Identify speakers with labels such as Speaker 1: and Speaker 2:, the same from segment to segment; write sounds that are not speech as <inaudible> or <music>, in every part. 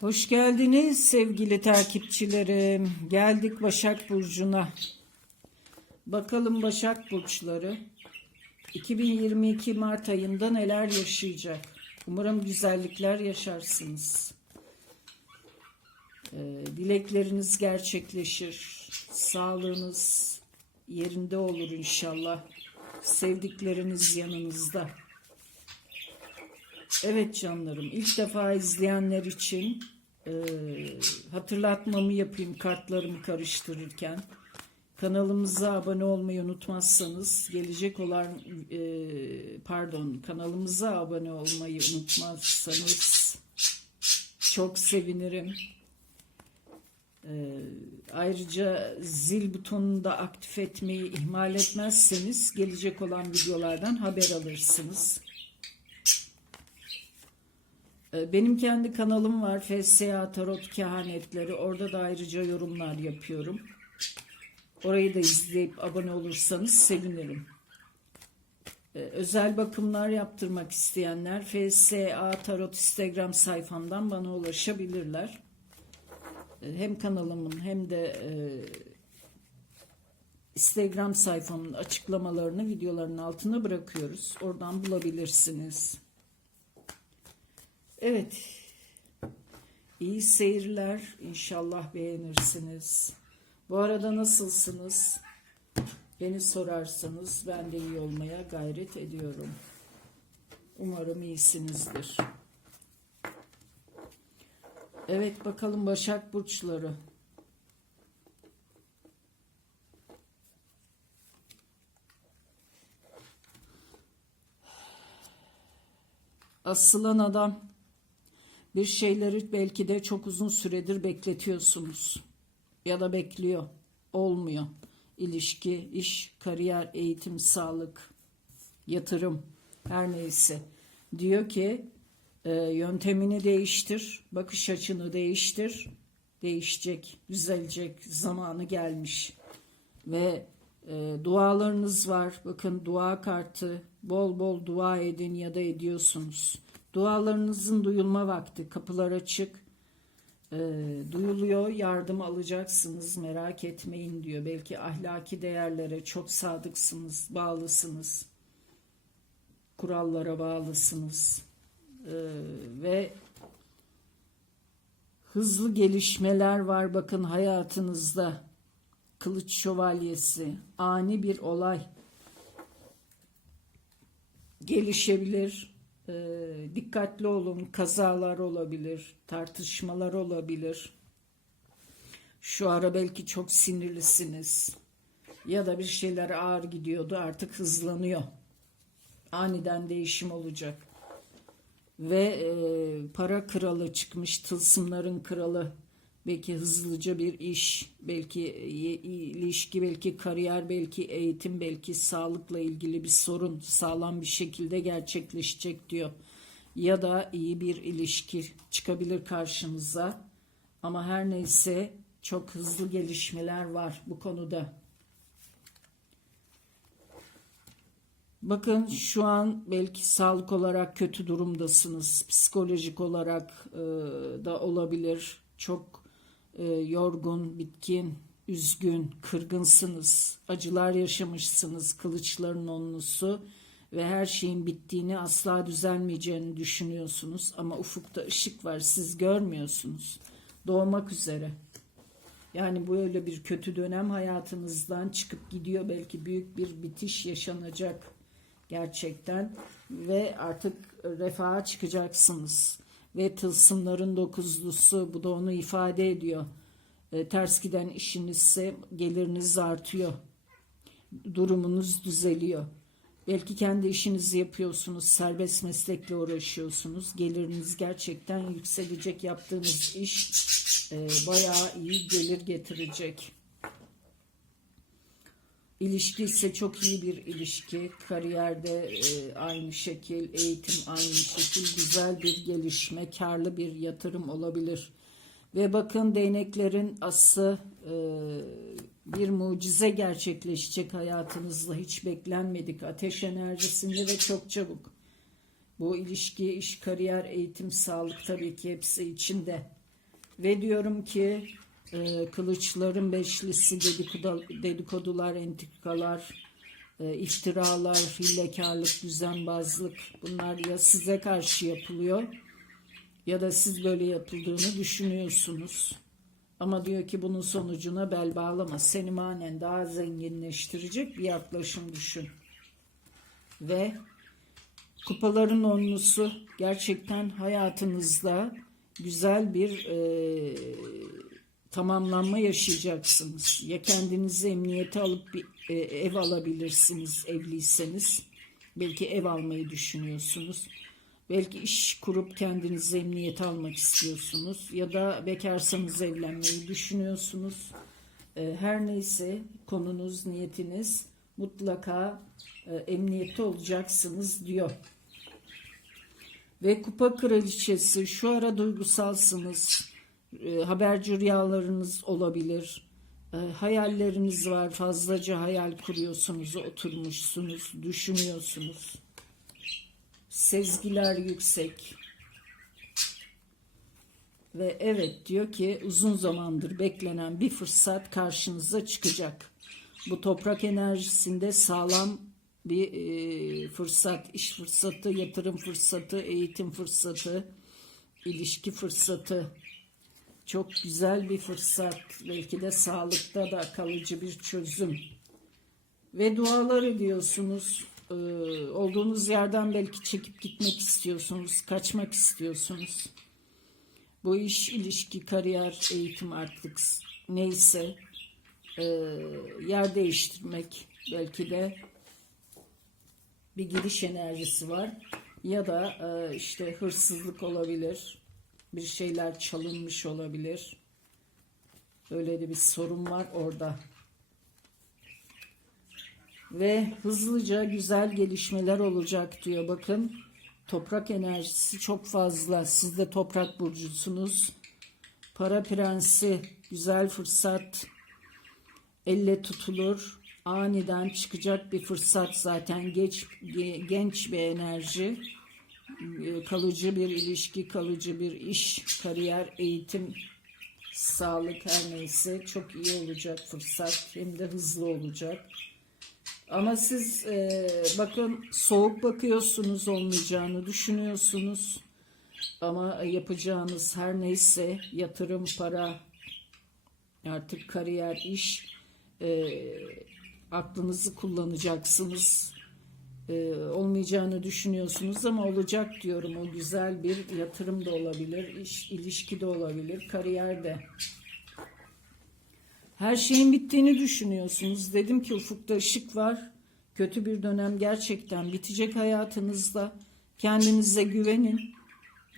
Speaker 1: Hoş geldiniz sevgili takipçilerim. Geldik Başak Burcu'na. Bakalım Başak Burçları 2022 Mart ayında neler yaşayacak? Umarım güzellikler yaşarsınız. Ee, dilekleriniz gerçekleşir. Sağlığınız yerinde olur inşallah. Sevdikleriniz yanınızda. Evet canlarım ilk defa izleyenler için e, hatırlatmamı yapayım kartlarımı karıştırırken. Kanalımıza abone olmayı unutmazsanız gelecek olan e, pardon kanalımıza abone olmayı unutmazsanız çok sevinirim. E, ayrıca zil butonunu da aktif etmeyi ihmal etmezseniz gelecek olan videolardan haber alırsınız. Ee, Benim kendi kanalım var FSA Tarot Kehanetleri. Orada da ayrıca yorumlar yapıyorum. Orayı da izleyip abone olursanız sevinirim. Ee, Özel bakımlar yaptırmak isteyenler FSA Tarot Instagram sayfamdan bana ulaşabilirler. Ee, Hem kanalımın hem de e, Instagram sayfamın açıklamalarını videoların altına bırakıyoruz. Oradan bulabilirsiniz. Evet. İyi seyirler. İnşallah beğenirsiniz. Bu arada nasılsınız? Beni sorarsanız ben de iyi olmaya gayret ediyorum. Umarım iyisinizdir. Evet bakalım Başak Burçları. Asılan adam bir şeyleri belki de çok uzun süredir bekletiyorsunuz ya da bekliyor. Olmuyor. İlişki, iş, kariyer, eğitim, sağlık, yatırım her neyse. Diyor ki e, yöntemini değiştir, bakış açını değiştir. Değişecek, düzelecek, zamanı gelmiş. Ve e, dualarınız var. Bakın dua kartı. Bol bol dua edin ya da ediyorsunuz. Dualarınızın duyulma vakti. Kapılar açık. E, duyuluyor. Yardım alacaksınız. Merak etmeyin diyor. Belki ahlaki değerlere çok sadıksınız. Bağlısınız. Kurallara bağlısınız. E, ve hızlı gelişmeler var bakın hayatınızda. Kılıç şövalyesi, ani bir olay gelişebilir. Ee, dikkatli olun, kazalar olabilir, tartışmalar olabilir. Şu ara belki çok sinirlisiniz ya da bir şeyler ağır gidiyordu artık hızlanıyor. Aniden değişim olacak. Ve e, para kralı çıkmış, tılsımların kralı belki hızlıca bir iş, belki ilişki, belki kariyer, belki eğitim, belki sağlıkla ilgili bir sorun sağlam bir şekilde gerçekleşecek diyor. Ya da iyi bir ilişki çıkabilir karşınıza. Ama her neyse çok hızlı gelişmeler var bu konuda. Bakın şu an belki sağlık olarak kötü durumdasınız. Psikolojik olarak e, da olabilir. Çok e, yorgun, bitkin, üzgün, kırgınsınız. Acılar yaşamışsınız kılıçların onlusu ve her şeyin bittiğini asla düzelmeyeceğini düşünüyorsunuz. Ama ufukta ışık var siz görmüyorsunuz. Doğmak üzere. Yani bu öyle bir kötü dönem hayatınızdan çıkıp gidiyor. Belki büyük bir bitiş yaşanacak gerçekten ve artık refaha çıkacaksınız. Ve tılsımların dokuzlusu bu da onu ifade ediyor. E, ters giden işinizse geliriniz artıyor. Durumunuz düzeliyor. Belki kendi işinizi yapıyorsunuz, serbest meslekle uğraşıyorsunuz. Geliriniz gerçekten yükselecek. Yaptığınız iş e, bayağı iyi gelir getirecek. İlişki ise çok iyi bir ilişki. Kariyerde e, aynı şekil, eğitim aynı şekil. Güzel bir gelişme, karlı bir yatırım olabilir. Ve bakın değneklerin ası e, bir mucize gerçekleşecek hayatınızda. Hiç beklenmedik. Ateş enerjisinde ve çok çabuk. Bu ilişki, iş, kariyer, eğitim, sağlık tabii ki hepsi içinde. Ve diyorum ki e, kılıçların beşlisi dedikodu, dedikodular, entrikalar, e, iftiralar, hillekarlık, düzenbazlık bunlar ya size karşı yapılıyor ya da siz böyle yapıldığını düşünüyorsunuz. Ama diyor ki bunun sonucuna bel bağlama. Seni manen daha zenginleştirecek bir yaklaşım düşün. Ve kupaların onlusu gerçekten hayatınızda güzel bir e, tamamlanma yaşayacaksınız. Ya kendinizi emniyete alıp bir e, ev alabilirsiniz evliyseniz. Belki ev almayı düşünüyorsunuz. Belki iş kurup kendinizi emniyete almak istiyorsunuz. Ya da bekarsanız evlenmeyi düşünüyorsunuz. E, her neyse konunuz, niyetiniz mutlaka e, emniyette olacaksınız diyor. Ve kupa kraliçesi şu ara duygusalsınız. E, haberci rüyalarınız olabilir. E, hayalleriniz var. Fazlaca hayal kuruyorsunuz, oturmuşsunuz, düşünüyorsunuz. Sezgiler yüksek. Ve evet diyor ki uzun zamandır beklenen bir fırsat karşınıza çıkacak. Bu toprak enerjisinde sağlam bir e, fırsat, iş fırsatı, yatırım fırsatı, eğitim fırsatı, ilişki fırsatı. Çok güzel bir fırsat. Belki de sağlıkta da kalıcı bir çözüm. Ve dualar ediyorsunuz. Ee, olduğunuz yerden belki çekip gitmek istiyorsunuz, kaçmak istiyorsunuz. Bu iş, ilişki, kariyer, eğitim artık neyse e, yer değiştirmek belki de bir giriş enerjisi var ya da e, işte hırsızlık olabilir bir şeyler çalınmış olabilir. Öyle de bir sorun var orada. Ve hızlıca güzel gelişmeler olacak diyor. Bakın toprak enerjisi çok fazla. Siz de toprak burcusunuz. Para prensi güzel fırsat. Elle tutulur. Aniden çıkacak bir fırsat zaten. Geç genç bir enerji kalıcı bir ilişki kalıcı bir iş kariyer eğitim sağlık her neyse çok iyi olacak fırsat hem de hızlı olacak ama siz e, bakın soğuk bakıyorsunuz olmayacağını düşünüyorsunuz ama yapacağınız her neyse yatırım para artık kariyer iş e, aklınızı kullanacaksınız. Ee, olmayacağını düşünüyorsunuz ama olacak diyorum. O güzel bir yatırım da olabilir, iş, ilişki de olabilir, kariyer de. Her şeyin bittiğini düşünüyorsunuz. Dedim ki ufukta ışık var. Kötü bir dönem gerçekten bitecek hayatınızda. Kendinize güvenin.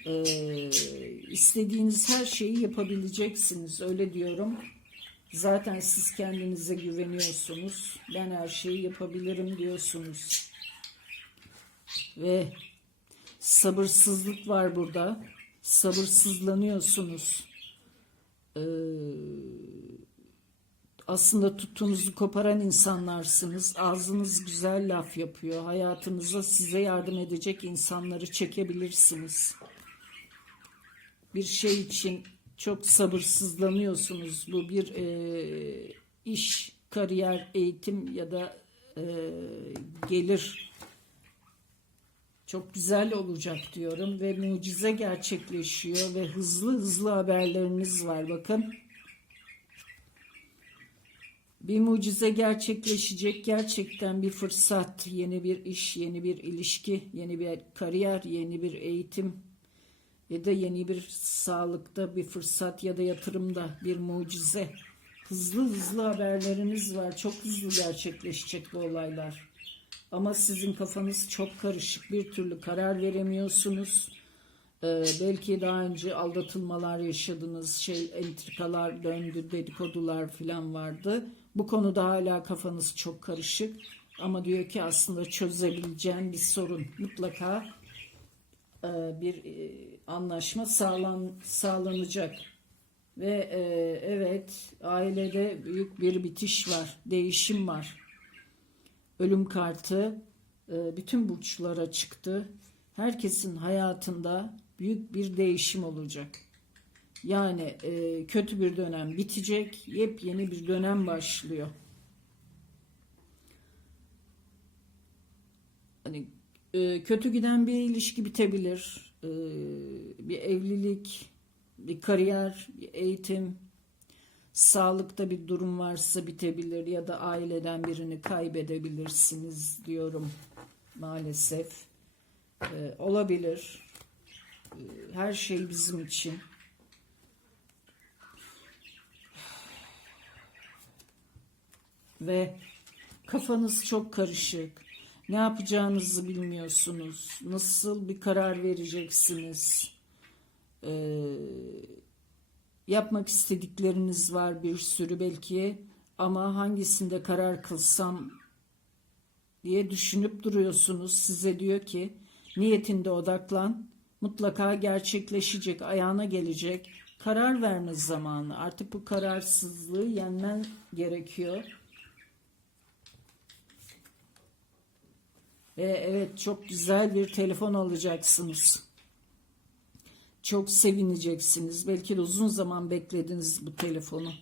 Speaker 1: Ee, istediğiniz her şeyi yapabileceksiniz. Öyle diyorum. Zaten siz kendinize güveniyorsunuz. Ben her şeyi yapabilirim diyorsunuz. Ve sabırsızlık var burada. Sabırsızlanıyorsunuz. Ee, aslında tuttuğunuzu koparan insanlarsınız. Ağzınız güzel laf yapıyor. Hayatınıza size yardım edecek insanları çekebilirsiniz. Bir şey için çok sabırsızlanıyorsunuz. Bu bir e, iş, kariyer, eğitim ya da e, gelir çok güzel olacak diyorum ve mucize gerçekleşiyor ve hızlı hızlı haberleriniz var bakın. Bir mucize gerçekleşecek gerçekten bir fırsat, yeni bir iş, yeni bir ilişki, yeni bir kariyer, yeni bir eğitim, ya da yeni bir sağlıkta bir fırsat ya da yatırımda bir mucize. Hızlı hızlı haberleriniz var. Çok hızlı gerçekleşecek bu olaylar. Ama sizin kafanız çok karışık. Bir türlü karar veremiyorsunuz. Ee, belki daha önce aldatılmalar yaşadınız. Şey entrikalar döndü, dedikodular falan vardı. Bu konuda hala kafanız çok karışık. Ama diyor ki aslında çözebileceğin bir sorun. Mutlaka e, bir e, anlaşma sağlan, sağlanacak. Ve e, evet ailede büyük bir bitiş var, değişim var. Ölüm kartı bütün burçlara çıktı. Herkesin hayatında büyük bir değişim olacak. Yani e, kötü bir dönem bitecek, yepyeni bir dönem başlıyor. Hani e, kötü giden bir ilişki bitebilir, E, bir evlilik, bir kariyer, bir eğitim, sağlıkta bir durum varsa bitebilir ya da aileden birini kaybedebilirsiniz diyorum maalesef. E, olabilir. E, her şey bizim için. Ve kafanız çok karışık. Ne yapacağınızı bilmiyorsunuz. Nasıl bir karar vereceksiniz? Ee, yapmak istedikleriniz var bir sürü belki ama hangisinde karar kılsam diye düşünüp duruyorsunuz. Size diyor ki niyetinde odaklan. Mutlaka gerçekleşecek, ayağına gelecek. Karar verme zamanı. Artık bu kararsızlığı yenmen gerekiyor. Ve evet çok güzel bir telefon alacaksınız. Çok sevineceksiniz. Belki de uzun zaman beklediniz bu telefonu.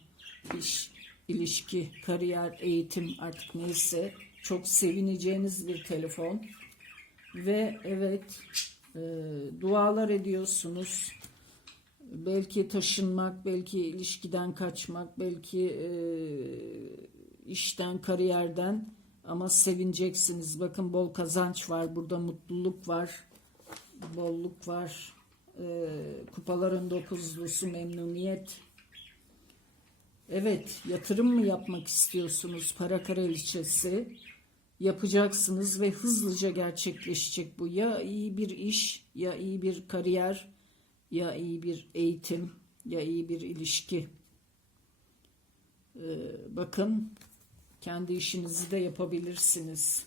Speaker 1: İş, ilişki, kariyer, eğitim artık neyse çok sevineceğiniz bir telefon. Ve evet e, dualar ediyorsunuz. Belki taşınmak, belki ilişkiden kaçmak, belki e, işten, kariyerden ama sevineceksiniz. Bakın bol kazanç var, burada mutluluk var, bolluk var. E, kupaların dokuzlusu memnuniyet. Evet, yatırım mı yapmak istiyorsunuz? Para kraliçesi yapacaksınız ve hızlıca gerçekleşecek bu. Ya iyi bir iş, ya iyi bir kariyer, ya iyi bir eğitim, ya iyi bir ilişki. Ee, bakın kendi işinizi de yapabilirsiniz.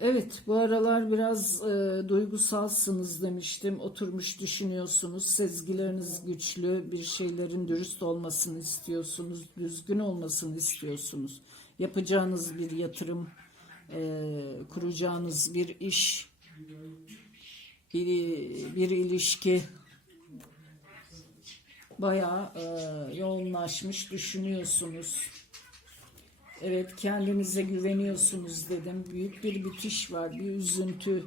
Speaker 1: Evet, bu aralar biraz e, duygusalsınız demiştim. Oturmuş düşünüyorsunuz. Sezgileriniz güçlü. Bir şeylerin dürüst olmasını istiyorsunuz. Düzgün olmasını istiyorsunuz. Yapacağınız bir yatırım, e, kuracağınız bir iş, bir, bir ilişki bayağı e, yoğunlaşmış düşünüyorsunuz. Evet kendinize güveniyorsunuz dedim. Büyük bir bitiş var, bir üzüntü,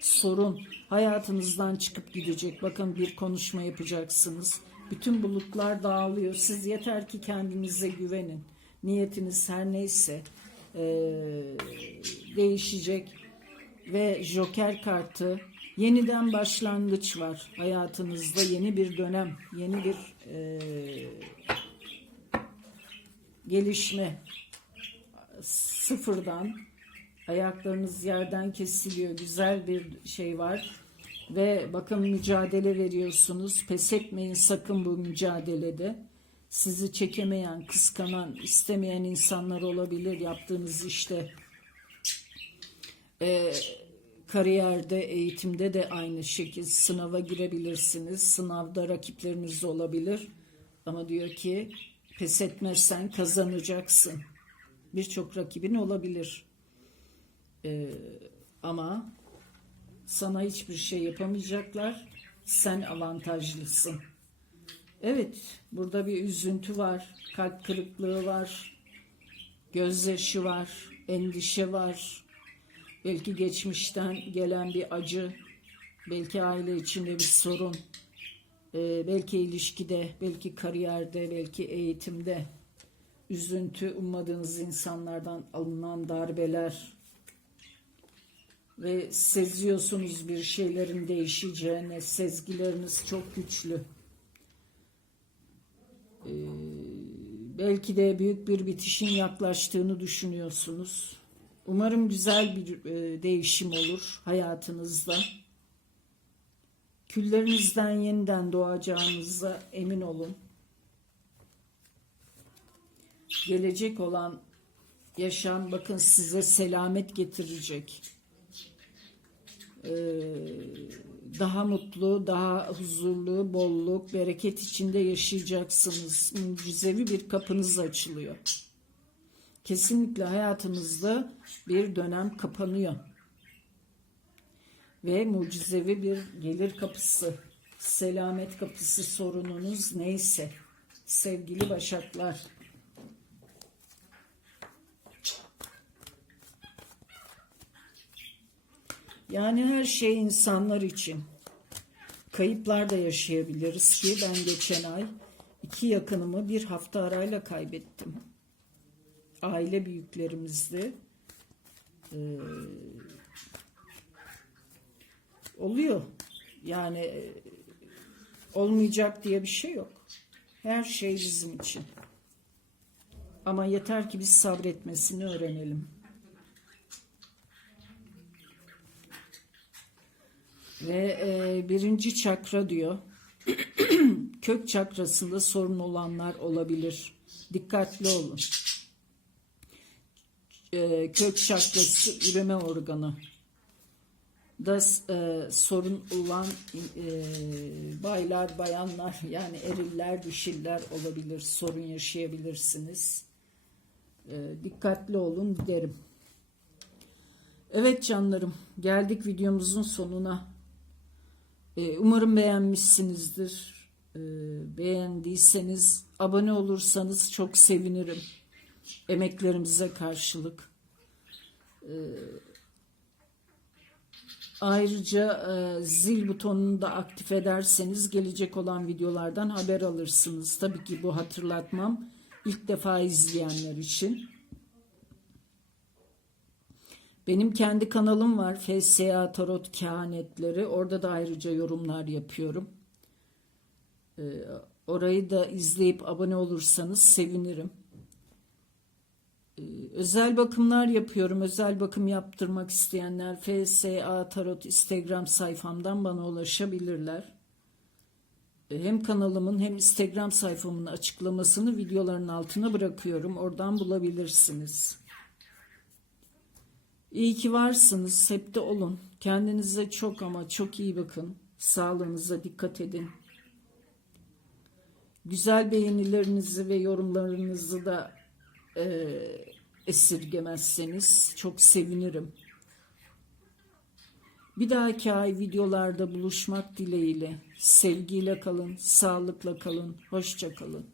Speaker 1: sorun hayatınızdan çıkıp gidecek. Bakın bir konuşma yapacaksınız. Bütün bulutlar dağılıyor. Siz yeter ki kendinize güvenin. Niyetiniz her neyse e, değişecek. Ve Joker kartı yeniden başlangıç var hayatınızda yeni bir dönem, yeni bir e, gelişme sıfırdan ayaklarınız yerden kesiliyor. Güzel bir şey var. Ve bakın mücadele veriyorsunuz. Pes etmeyin sakın bu mücadelede. Sizi çekemeyen, kıskanan, istemeyen insanlar olabilir yaptığınız işte. Ee, kariyerde, eğitimde de aynı şekilde sınava girebilirsiniz. Sınavda rakipleriniz olabilir. Ama diyor ki pes etmezsen kazanacaksın birçok rakibin olabilir. Ee, ama sana hiçbir şey yapamayacaklar. Sen avantajlısın. Evet, burada bir üzüntü var, kalp kırıklığı var, gözyaşı var, endişe var. Belki geçmişten gelen bir acı, belki aile içinde bir sorun, ee, belki ilişkide, belki kariyerde, belki eğitimde üzüntü, ummadığınız insanlardan alınan darbeler ve seziyorsunuz bir şeylerin değişeceğine, sezgileriniz çok güçlü. Ee, belki de büyük bir bitişin yaklaştığını düşünüyorsunuz. Umarım güzel bir e, değişim olur hayatınızda. Küllerinizden yeniden doğacağınıza emin olun gelecek olan yaşam bakın size selamet getirecek. Ee, daha mutlu, daha huzurlu, bolluk, bereket içinde yaşayacaksınız. Mucizevi bir kapınız açılıyor. Kesinlikle hayatınızda bir dönem kapanıyor. ve mucizevi bir gelir kapısı, selamet kapısı sorununuz neyse sevgili başaklar. Yani her şey insanlar için. Kayıplar da yaşayabiliriz ki ben geçen ay iki yakınımı bir hafta arayla kaybettim. Aile büyüklerimizdi. Ee, oluyor. Yani e, olmayacak diye bir şey yok. Her şey bizim için. Ama yeter ki biz sabretmesini öğrenelim. Ve e, birinci çakra diyor. <clears throat> Kök çakrasında sorun olanlar olabilir. Dikkatli olun. E, kök çakrası üreme organı da e, sorun olan e, baylar, bayanlar <laughs> yani eriller, dişiller olabilir. Sorun yaşayabilirsiniz. E, dikkatli olun derim. Evet canlarım geldik videomuzun sonuna. E, umarım beğenmişsinizdir. E, beğendiyseniz abone olursanız çok sevinirim. Emeklerimize karşılık. E, ayrıca e, zil butonunu da aktif ederseniz gelecek olan videolardan haber alırsınız. Tabii ki bu hatırlatmam ilk defa izleyenler için. Benim kendi kanalım var. FSA Tarot Kehanetleri. Orada da ayrıca yorumlar yapıyorum. Ee, orayı da izleyip abone olursanız sevinirim. Ee, özel bakımlar yapıyorum. Özel bakım yaptırmak isteyenler FSA Tarot Instagram sayfamdan bana ulaşabilirler. Ee, hem kanalımın hem Instagram sayfamın açıklamasını videoların altına bırakıyorum. Oradan bulabilirsiniz. İyi ki varsınız. Hep de olun. Kendinize çok ama çok iyi bakın. Sağlığınıza dikkat edin. Güzel beğenilerinizi ve yorumlarınızı da e, esirgemezseniz çok sevinirim. Bir dahaki ay videolarda buluşmak dileğiyle. Sevgiyle kalın, sağlıkla kalın, hoşça kalın.